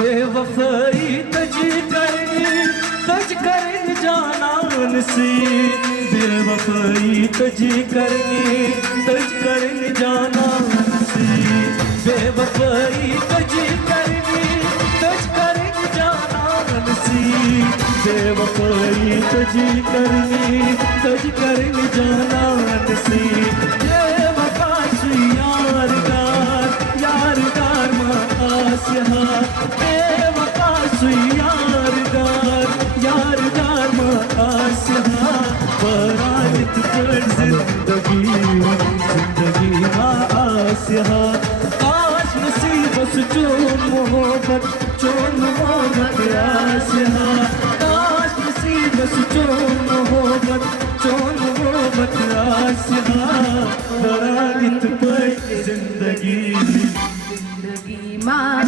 बेवफाई तज करनी जाना सी, बेवफाई तज करनी जाना सी, बेवफाई तज करनी जाना सी, बेवफाई तज करनी जाना सी। बेवफा यार मा आस्या, बेवफा यार मा आस्या, बरात पर जिंदगी मा आस्या। काश नसीब चोन मोहब्बत आस्या, काश नसीब चोन मोहब्बत आस्या, बरात पर जिंदगी माँ